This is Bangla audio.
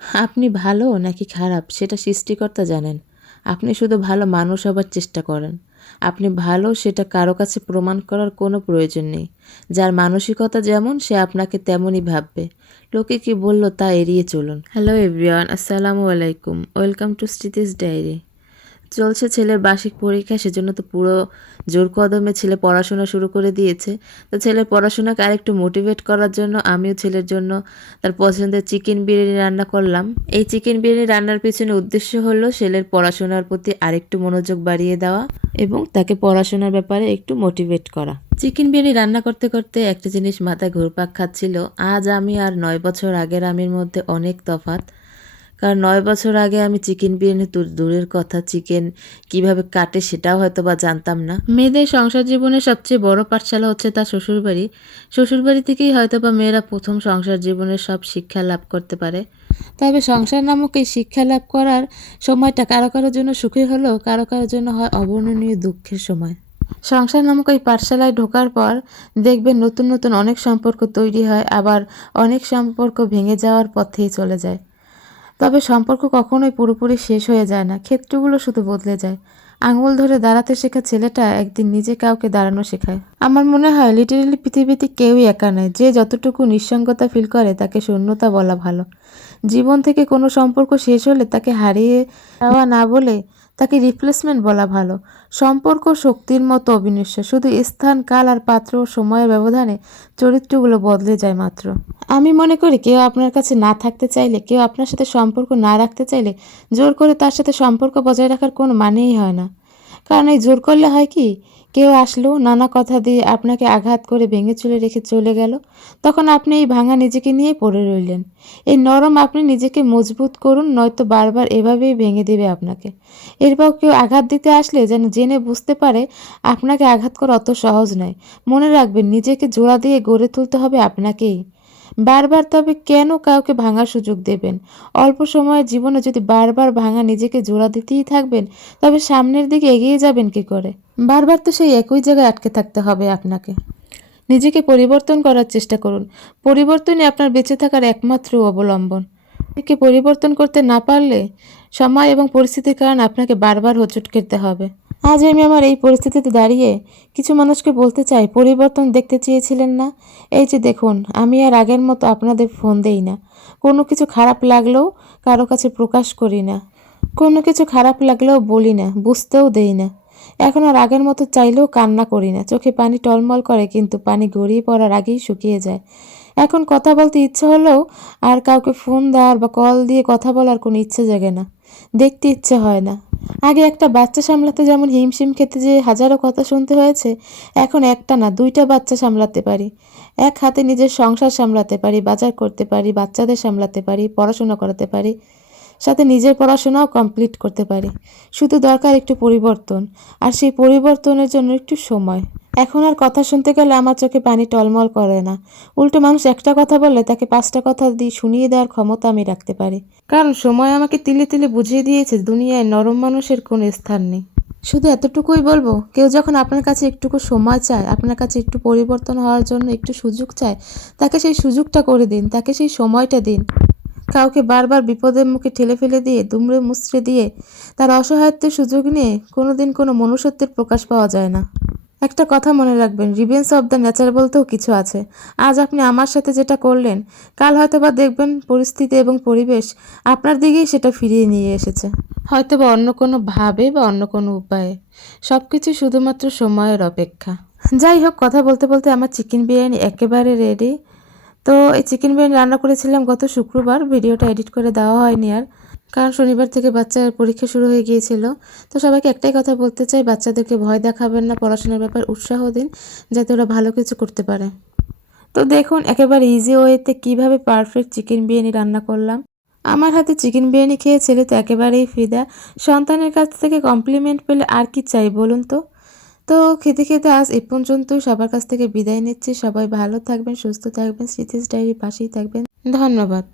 আপনি ভালো নাকি খারাপ সেটা সৃষ্টিকর্তা জানেন। আপনি শুধু ভালো মানুষ হবার চেষ্টা করেন। আপনি ভালো সেটা কারও কাছে প্রমাণ করার কোনো প্রয়োজন নেই। যার মানসিকতা যেমন, সে আপনাকে তেমনই ভাববে। লোকে কি বলল তা এড়িয়ে চলুন। হ্যালো এভরিওয়ান আসসালামু আলাইকুম। ওয়েলকাম টু স্টিতিস ডায়েরি চলছে ছেলের বার্ষিক পরীক্ষা, সেজন্য তো পুরো জোর কদমে ছেলে পড়াশোনা শুরু করে দিয়েছে। তো ছেলের পড়াশোনাকে আরেকটু মোটিভেট করার জন্য আমিও ছেলের জন্য তার পছন্দের চিকেন বিরিয়ানি রান্না করলাম। এই চিকেন বিরিয়ানি রান্নার পিছনে উদ্দেশ্য হলো ছেলের পড়াশোনার প্রতি আরেকটু মনোযোগ বাড়িয়ে দেওয়া এবং তাকে পড়াশোনার ব্যাপারে একটু মোটিভেট করা। চিকেন বিরিয়ানি রান্না করতে করতে একটা জিনিস মাথায় ঘুরপাক খাচ্ছিল। আজ আমি আর নয় বছর আগের আমির মধ্যে অনেক তফাৎ। কারণ নয় বছর আগে আমি চিকেন বিরিয়ানি দূরের কথা। চিকেন কীভাবে কাটে সেটাও হয়তো বা জানতাম না। মেয়েদের সংসার জীবনের সবচেয়ে বড় পাঠশালা হচ্ছে তার শ্বশুরবাড়ি। শ্বশুরবাড়ি থেকেই হয়তো বা মেয়েরা প্রথম সংসার জীবনের সব শিক্ষা লাভ করতে পারে। তবে সংসার নামক এই শিক্ষা লাভ করার সময়টা কারও কারোর জন্য সুখী হলেও কারও কারোর জন্য হয় অবর্ণনীয় দুঃখের সময়। সংসার নামক এই পাঠশালায় ঢোকার পর দেখবেন নতুন নতুন অনেক সম্পর্ক তৈরি হয়, আবার অনেক সম্পর্ক ভেঙে যাওয়ার পথেই চলে যায়। তবে সম্পর্ক কখনোই পুরোপুরি শেষ হয়ে যায় না, ক্ষেত্রগুলো শুধু বদলে যায়। আঙুল ধরে দাঁড়াতে শেখা ছেলেটা একদিন নিজে কাউকে দাঁড়ানো শেখায়। আমার মনে হয় লিটারেলি পৃথিবীতে কেউই একা নেয়, যে যতটুকু নিঃসঙ্গতা ফিল করে তাকে শূন্যতা বলা ভালো। জীবন থেকে কোনো সম্পর্ক শেষ হলে তাকে হারিয়ে যাওয়া না বলে তাকে রিপ্লেসমেন্ট বলা ভালো। সম্পর্ক, শক্তির মতো অবিনশ্বর শুধু স্থান, কাল আর পাত্র ও সময়ের ব্যবধানে চরিত্রগুলো বদলে যায় মাত্র। আমি মনে করি কেউ আপনার কাছে না থাকতে চাইলে, কেউ আপনার সাথে সম্পর্ক না রাখতে চাইলে জোর করে তার সাথে সম্পর্ক বজায় রাখার কোনো মানেই হয় না। কারণ এই জোর করলে হয় কি কেউ আসলো, নানা কথা দিয়ে আপনাকে আঘাত করে ভেঙে চুলে রেখে চলে গেল। তখন আপনি এই ভাঙা নিজেকে নিয়ে পড়ে রইলেন। এই নরম আপনি নিজেকে মজবুত করুন, নয়তো বারবার এভাবেই ভেঙে দেবে আপনাকে। এরপর কেউ আঘাত দিতে আসলে যেন জেনে বুঝতে পারে, আপনাকে আঘাত করা অত সহজ নয়। মনে রাখবেন, নিজেকে জোড়া দিয়ে গড়ে তুলতে হবে আপনাকেই। বারবার তবে কেন কাউকে ভাঙার সুযোগ দেবেন? অল্প সময়ের জীবনে যদি বারবার ভাঙা নিজেকে জোড়া দিতেই থাকবেন, তবে সামনের দিকে এগিয়ে যাবেন কি করে? বারবার তো সেই একই জায়গায় আটকে থাকতে হবে আপনাকে। নিজেকে পরিবর্তন করার চেষ্টা করুন। পরিবর্তনই আপনার বেঁচে থাকার একমাত্র অবলম্বন। নিজেকে পরিবর্তন করতে না পারলে সময় এবং পরিস্থিতির কারণে আপনাকে বারবার হোঁচট খেতে হবে। আজ আমি আমার এই পরিস্থিতিতে দাঁড়িয়ে কিছু মানুষকে বলতে চাই, পরিবর্তন দেখতে চেয়েছিলেন না? এই যে দেখুন, আমি আর আগের মতো আপনাদের ফোন দেই না। কোনো কিছু খারাপ লাগলেও কারও কাছে প্রকাশ করি না। কোনো কিছু খারাপ লাগলেও বলি না, বুঝতেও দেই না। এখন আর আগের মতো চাইলেও কান্না করি না। চোখে পানি টলমল করে, কিন্তু পানি গড়িয়ে পড়ার আগেই শুকিয়ে যায়। এখন কথা বলতে ইচ্ছে হলেও আর কাউকে ফোন দেওয়ার বা কল দিয়ে কথা বলার কোনো ইচ্ছে জাগে না। দেখতে ইচ্ছে হয় না। আগে একটা বাচ্চা সামলাতে যেমন হিমশিম খেতে যে হাজারো কথা শুনতে হয়েছে, এখন একটা না, দুইটা বাচ্চা সামলাতে পারি। এক হাতে নিজের সংসার সামলাতে পারি, বাজার করতে পারি, বাচ্চাদের সামলাতে পারি, পড়াশোনা করাতে পারি, সাথে নিজের পড়াশোনাও কমপ্লিট করতে পারি। শুধু দরকার একটু পরিবর্তন, আর সেই পরিবর্তনের জন্য একটু সময়। এখন আর কথা শুনতে গেলে আমার চোখে পানি টলমল করে না। উল্টো মানুষ একটা কথা বললে তাকে পাঁচটা কথা দিয়ে শুনিয়ে দেওয়ার ক্ষমতা আমি রাখতে পারি। কারণ সময় আমাকে তিলে তিলে বুঝিয়ে দিয়েছে দুনিয়ায় নরম মানুষের কোনো স্থান নেই। শুধু এতটুকুই বলব, কেউ যখন আপনার কাছে একটুকু সময় চায়, আপনার কাছে একটু পরিবর্তন হওয়ার জন্য একটু সুযোগ চায়, তাকে সেই সুযোগটা করে দিন, তাকে সেই সময়টা দিন। কাউকে বারবার বিপদের মুখে ঠেলে ফেলে দিয়ে, দুমড়ে মুচড়ে দিয়ে তার অসহায়ত্বের সুযোগ নিয়ে কোনোদিন কোনো মনুষ্যত্বের প্রকাশ পাওয়া যায় না। একটা কথা মনে রাখবেন রিভেন্স অফ দ্য নেচার বলতেও কিছু আছে। আজ আপনি আমার সাথে যেটা করলেন কাল হয়তো বা দেখবেন পরিস্থিতি এবং পরিবেশ আপনার দিকেই সেটা ফিরিয়ে নিয়ে এসেছে। হয়তো বা অন্য কোনো ভাবে বা অন্য কোনো উপায়ে। সব কিছু শুধুমাত্র সময়ের অপেক্ষা। যাই হোক কথা বলতে বলতে আমার চিকেন বিরিয়ানি একেবারে রেডি তো এই চিকেন বিরিয়ানি রান্না করেছিলাম গত শুক্রবার ভিডিওটা এডিট করে দেওয়া হয়নি আর। কারণ শনিবার থেকে বাচ্চার পরীক্ষা শুরু হয়ে গিয়েছিল। তো সবাইকে একটাই কথা বলতে চাই, বাচ্চাদেরকে ভয় দেখাবেন না, পড়াশোনার ব্যাপার উৎসাহ দিন, যাতে ওরা ভালো কিছু করতে পারে। তো দেখুন, একেবারে ইজি ওয়েতে কীভাবে পারফেক্ট চিকেন বিরিয়ানি রান্না করলাম। আমার হাতে চিকেন বিরিয়ানি খেয়ে ছেলে তো একেবারেই ফিদা। সন্তানের কাছ থেকে কমপ্লিমেন্ট পেলে আর কি চাই বলুন তো? তো খেতে খেতে আজ এ পর্যন্তই। সবার কাছ থেকে বিদায় নিচ্ছি। সবাই ভালো থাকবেন, সুস্থ থাকবেন স্মৃতিস ডায়েরির পাশেই থাকবেন। ধন্যবাদ।